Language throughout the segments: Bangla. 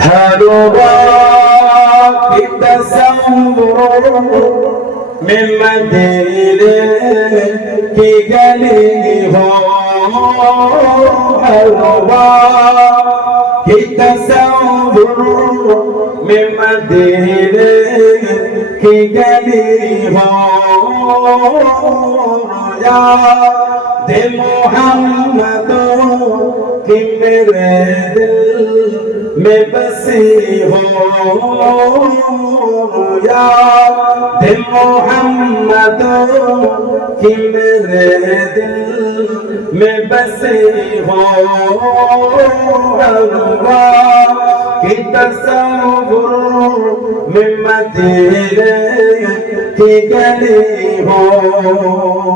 هربا بالتصور من مدينة کی گلی ہو ہربا کی تصور من مدینة کی گلی ہو یاد محمد کی میرے دل میں بسی ہو یاد محمد کی میرے دل میں بسی ہو اللہ کی تصور میں مدینے کی گلی ہو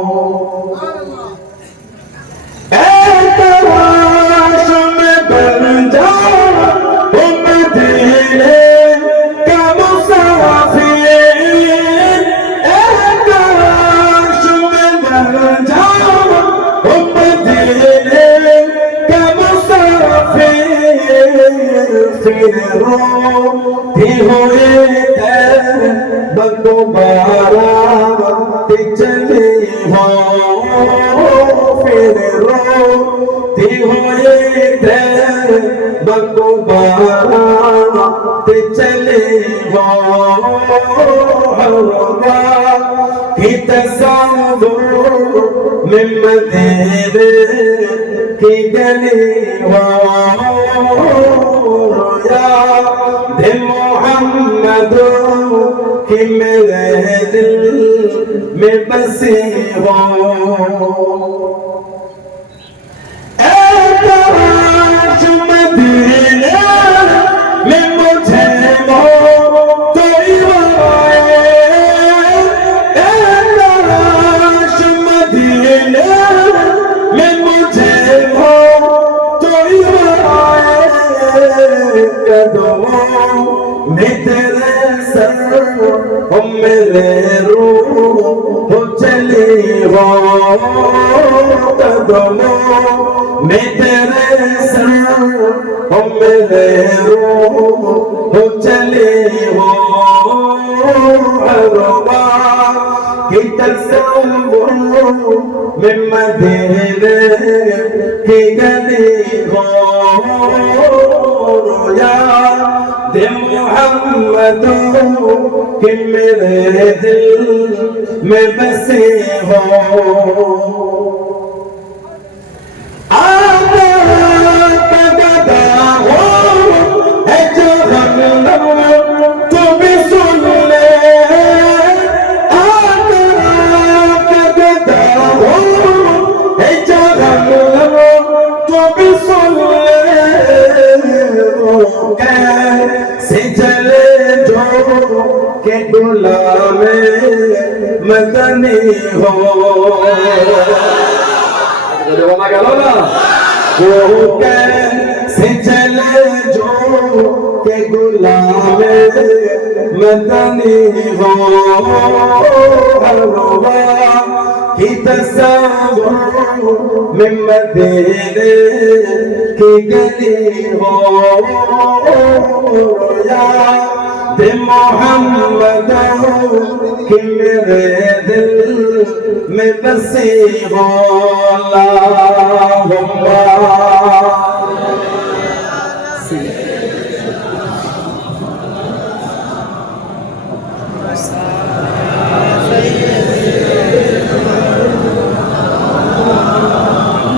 روتی ہوئے دوبارہ چلی ہو پھر روتی ہوئے دوبارہ چلی ہو کی تصور میں مدینے کی گلی ہو محمد کی میرے دل میں بسی ہو اے کاش مدینے میں مجھے کوئی آئے اے کاش مدینے میں مجھے کوئی آئے قدموں میں تیرے سر میرے روح چلی ہو قدموں میں تیرے سر میرے روح چلی ہو اروا کی تصور میں مدینے کی گلی ہو یاد محمد کہ میرے دل میں بسی ہو غلام مدنی ہو وہ کیسے چلے جو کہ غلام مدنی ہو ہروا کی تصور میں مدینے کی گلی ہو یاد محمد کہ میرے دل میں بسی ہو اللہم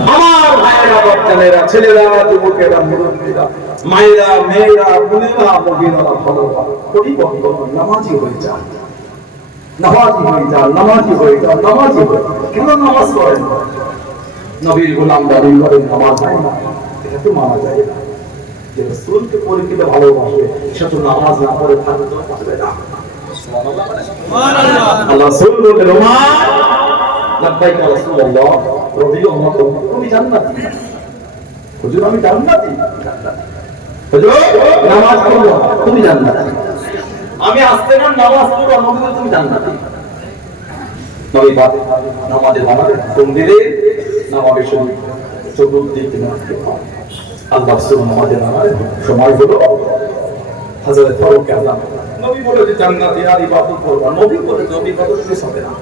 আমার ভাইরা বাচ্চারা ছেলেরা যুবকেরা মুরব্বীরা মায়েরা মেয়েরা বোনেরা মহিলারা ভালোরা কোটি কোটি নামাজি হয়ে যান নামাজি হয়ে যান নামাজি হয়ে যান নামাজি হয়ে কেন নামাজ পড়েন নবীর গোলাম দাবি করেন নামাজ হয় না এটা তো মানা যায় না যে রাসূলকে পরিচিত ভালোবাসে সে তো নামাজ না পড়ে থাকতে পারবে না সুবহানাল্লাহ সুবহানাল্লাহ আল্লাহ রাসূল বলেন ওমর লাব্বাইক ইয়া রাসূলুল্লাহ রাদিয়াল্লাহু তুমি জান্নাতি হুজুর আমি জান্নাতি হুজুর নামাজ পড়ো তুমি জান্নাতি আমি আস্তে করে নামাজ পড়ো আমাকে তুমি জান্নাতি নবী পাক নামাজে আমাদের হুকুম দিলেন নামাজের চতুর্দিকে নামাজ পড়ো আল্লাহ সুবহানাহু ওয়া তাআলা সময় হলো হযরত ফারুক আযম নবী বলে যে জান্নাতে আর ইবাদত করবা, নবী বলে নবী ইবাদত কিছু হবে না।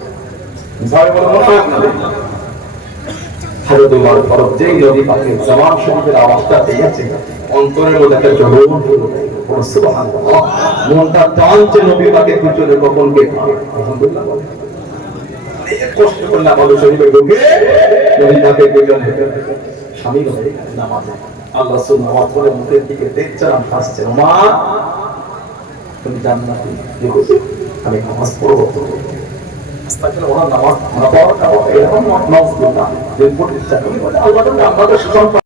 ভাই বলে মনে হয় না হযরত উমর ফারুক যেই নবী পাকের জবান শরীফের আওয়াজটা পেয়েছে অন্তরের মধ্যে একটা জ্বলন শুরু হয়ে গেল। সুবহানাল্লাহ, মনটা টানছে নবী পাকের পিছনে কখন কে খাবে। আলহামদুলিল্লাহ, কষ্ট করলে আমাদের শরীরে ঢুকে নবী পাকের পিছনে শামিল হয়ে নামাজ। আল্লাহ সুবহানাহু ওয়া তাআলা মুখের দিকে দেখছেন আর হাসছেন, মা তুমি জান্নাতি, দেখো আমি নামাজ পড়বো। আস্তাগফিরুল্লাহ, ওরা নামাজ না পড়া এরকম নফল না যে পড়তে চায়। আল্লাহ আমাদের